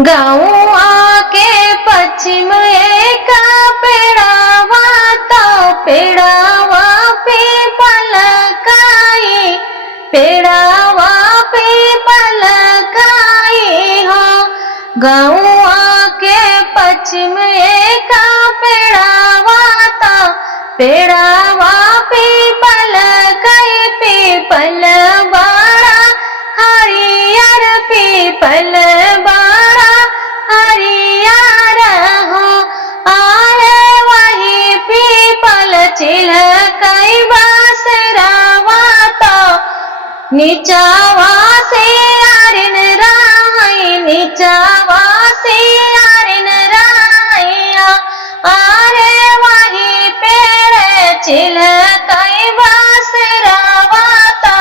गौआ के पश्चिम एक पेड़ावा तो पेड़ावा पीपल काई, पेड़ावा पीपल काई हो। गौआ के पश्चिम एक पेड़ावा तो पेड़ावा पीपल काई, पीपल बड़ा हरियर पीपल बड़ा हरियर हो। आए वही पीपल चिल्हकई बासरावा तो नीचावा से आरिन राई, नीचावा से आरिन राइया। आरे वही पेड़ चिल्हकई बासरावा तो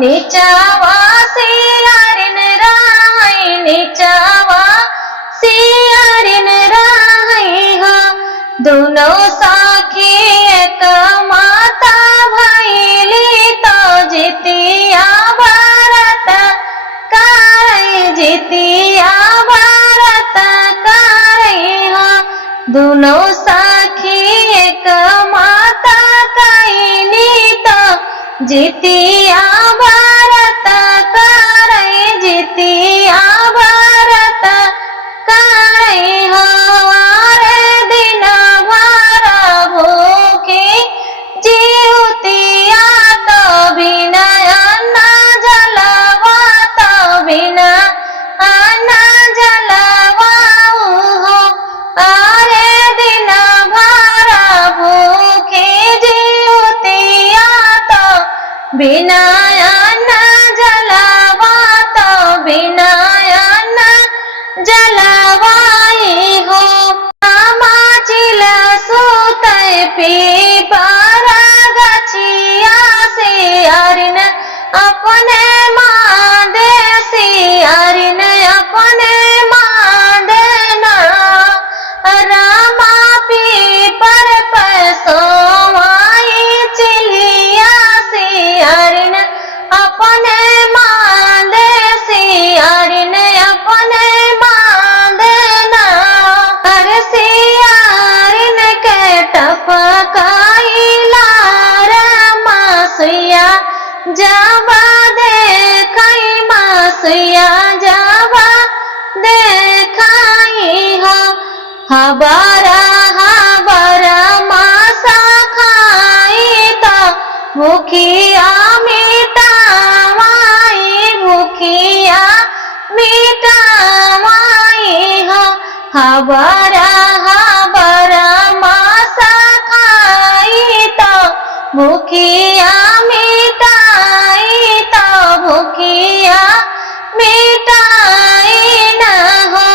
नीचावा से आरिन राई, नीचावा से आरिन राई हो। दोनों साखी एक माता भइली तो जितिया भारत करई, जितिया भारत करई हो। दोनों साखी एक माता कइली तो जितिया भारत करई, जितिया भारत करई हो। आरे दिन भर भूखी जीवतिया तो बिना अन्न जलवा, तो बिना अन्न जलवा हो। आरे दिन भर भूखी जीवतिया तो बिना अन्न जलवा, तो बिना अन्न जलवाई हो। माचिल सुतै पीपर गछिया से आरिन अपने माँ देसी, आरिन अपने माँ देना। रामा पीपर पर सोवाई चिलिया से आरिन अपने माँ देसी, आरिन अपने माँ देना। अरसी आरिन के टपकाई लार मासुया जाबा देखई, मासुया जाबा देखई हो। हबारा हबारा मासा खाई तो भूखिया मिटावाई, भूखिया मिटावाई हो। हबारा हबारा मासा खाई तो भूखिया मिटाई, तो भूखिया मिटाई न हो।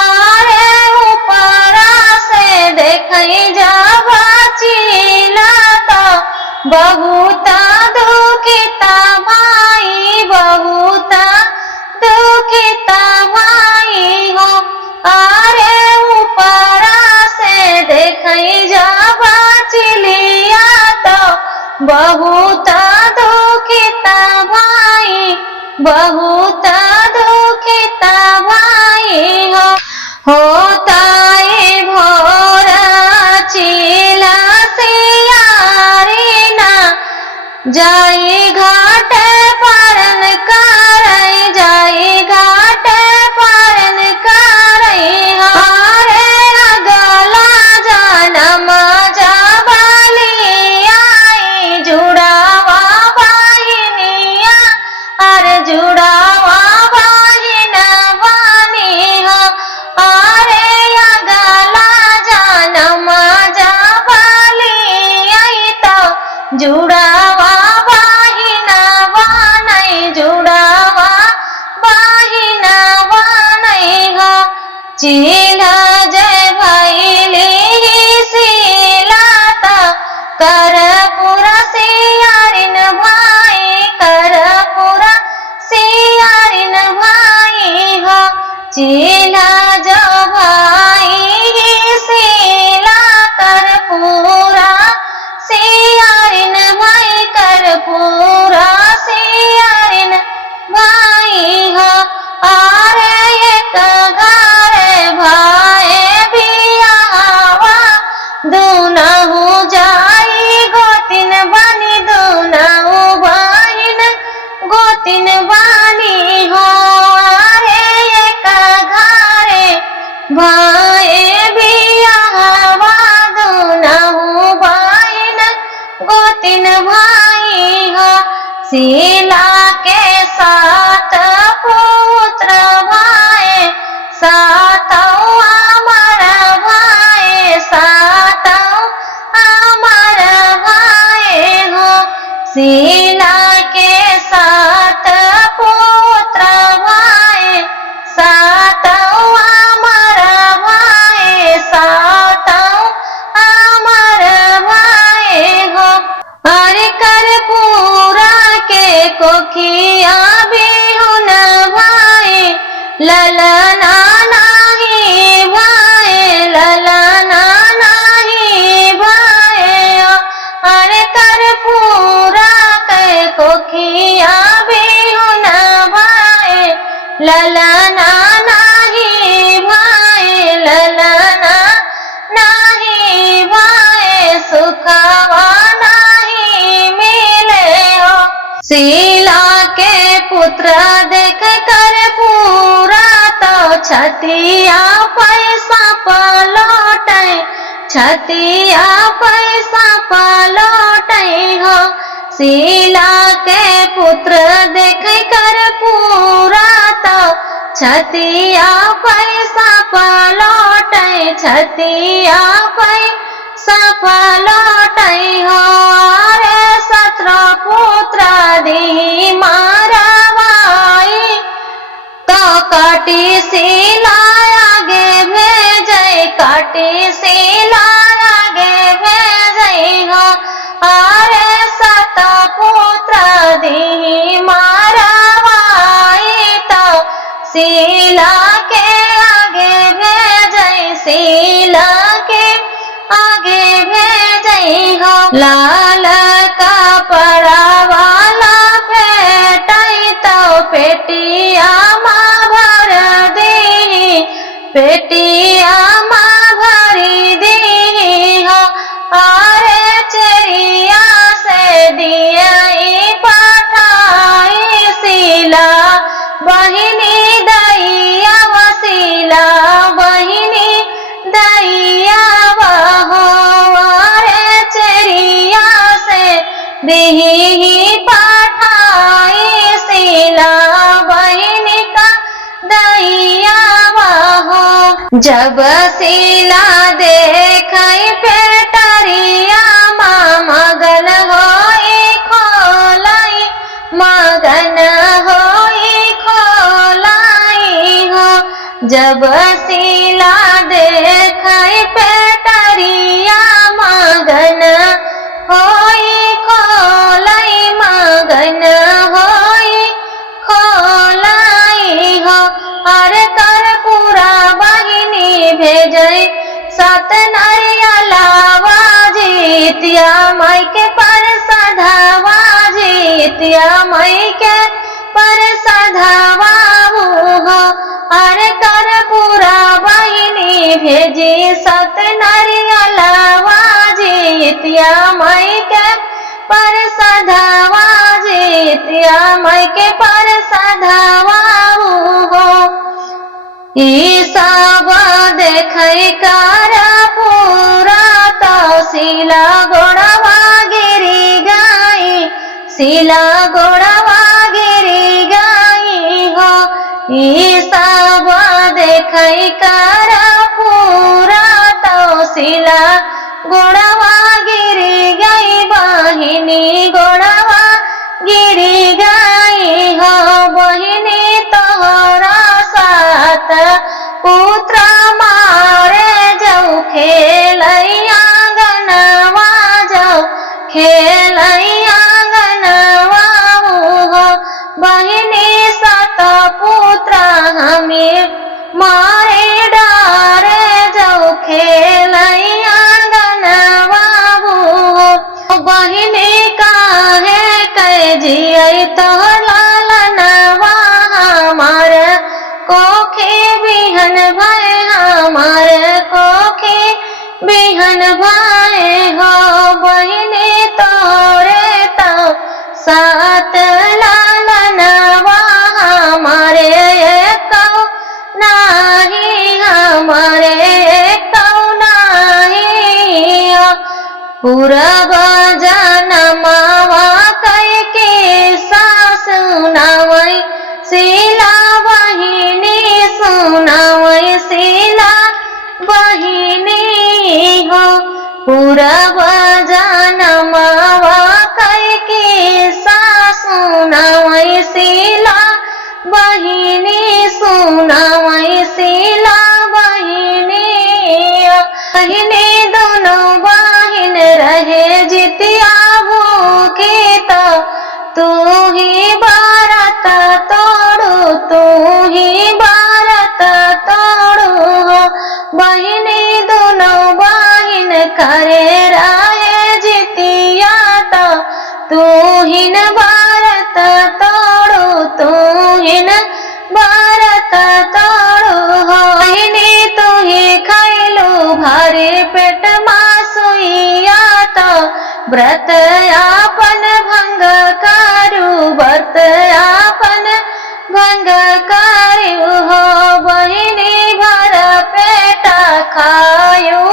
आरे ऊपरा से देखई जाबा चिला तो बहुत दुखिता भाई, बहुत दुखिता भाई हो। आरे ऊपरा से देखई जाबा चिलिया तो बहुत दुखिता भाई, बहुत दुखिता भाई हो। होता है भोर चिला से आरिना जाई घाट पारन करई, जाई घाट पारन करई। हारे अगला जनम जाबाली आई जुड़ावा बाहिनिया, अरे जुड़ावा बाहिन बानी हो। आरे अगला जनम जाबाली आई तो जुड़ावा बाहिन बानई, जुड़ावा बाहिन बानई हो। चिला जय भैली सीला तो कर पूरा सियारिन भाई, कर पूरा सियारिन भाई हो। चिला जो भाई सीला कर पूरा सियारिन भाई, कर पूरा सियारिन भाई हो। आरे एक गा सातौ आमार भाई, सातौ आमार भाई हो। शीला के 7 पुत्र भाई, सातौ आमार भाई, सातौ आमार भाई हो। अरे कर्पूरा के कोखिया बिहुन भाई, ललना नाही भाई, ललना नाही भाई। अरे कर्पूरा के कोखिया बिहुन भाई, ललना नाही भाई, ललना नाही भाई। सुखवा नाही मिले हो। शीला के पुत्र देख कर पूरा तो छतिया पैसा पलौटै, छतिया पैसा पलौटै हो। शीला के पुत्र देख कर पूरा तो छतिया पैसा पलौटै, छतिया पैसा पलौटै हो। अरे 17 पुत्र दी मारवाई, तो काटी शीला आगे भेजै, काटी शीला आगे भेजै हो। अरे 7 पुत्र दी मारवाई, तो शीला के आगे भेजै, शीला के आगे भेजै हो। लाल कपड़ा वाला पेटै, तो पेटिया माँ भर दी, पेटिया माँ भरी दी हो। अरे चेरिया से दियई पठाई, शीला बहिनी दैया शीला बहिनी दैया हो। अरे चेरिया से दिही पठाई, शीला बहिनी का दैया हो। जब शीला देखै पेटरिया माँ, मगन होई खोलाई, मगन होई खोलाई हो। जब शीला देखै पेटरिया मगन होई खोलाई, मगन होई खोलाई हो। अरे कर्पूरा बहिनी भेजै 7 नरियलवा, जीतिया माई के परसधवा, जीतिया माई के परसधवा हो। अरे कर्पूरा बहिनी भेजी 7 नरियलवा, जीतिया माई के परसधवा, जीतिया माई के परसधवा हो। ई सब देखै कर्पूरा तो शीला गोड़वा गिरी गई, शीला गोड़वा गिरी गई हो। ई सब देखै कर्पूरा तो शीला गोड़वा गिरी गई, बहिनी गोड़वा गिरी गई हो। बहिनी तोहरा 7 पुत्र मारे जाऊ, खेलै आंगनवा जाऊ, खेलै आंगनवा हो। बहिनी 7 पुत्र हमें मारे डारे जाऊ, खेलै आंगनवा हो। बहिनी काहे कह जियै तोहर लालनवा, हमार कोखे बिहन भय, हमार कोखे बिहन भय हो। बहिनी तोरे तो 7 लालनवा, हमारे एकौ नाही, हमारे एकौ नाही। पूरब जनमवा कई के सास सुनावै, शीला बहिनी सुनावै, हिन भारत तोड़ू, तू हिन भारत तोड़ू हो। बहिनी तू ही खैलू भारी पेट मासुइया तो व्रत आपन भंग करू, व्रत आपन भंग करू हो। बहिनी भर पेट खायू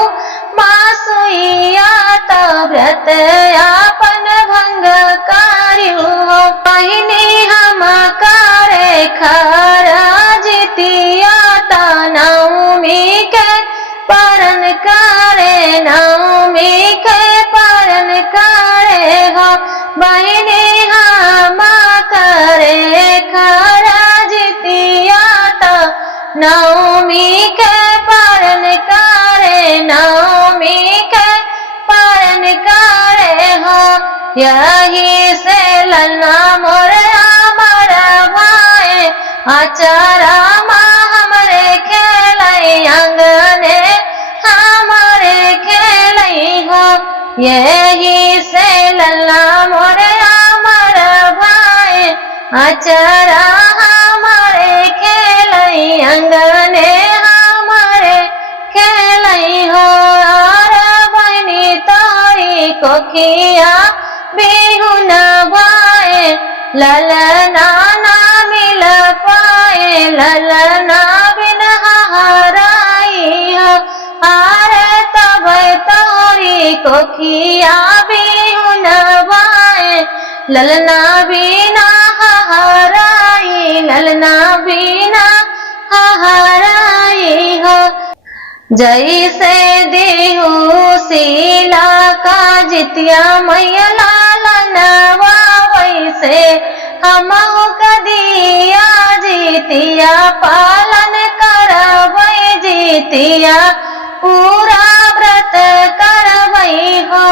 मासुइया तो व्रत आपन भंग करू हो। बहिनी हम करे खरा जितिया तो नवमी के पारण करे, नवमी के पारण करे हो। बहिनी हम करे खरा जितिया तो नवमी के पारण करे, नवमी के पारण करे हो। यही से ललना मोर अमर भाई आचारा हमरे खेलई अंगने हमरे खेलई हो। यही से ललना मोर अमर भाई आचारा हमरे खेलई अंगने हमरे खेलई हो। और बहनी तोरी कोखिया बिहुन भाई ललना ना मिल पाए, ललना बिन हराई हो। आरे तब तोरी कोखिया बिहुन भाई ललना बिना हराई, ललना बिना हराई हो। जैसे देहू शीला का जितिया मैया लालनवा, वैसे हमहु कदिया जितिया पालन करबै, जितिया पूरा व्रत करबै हो।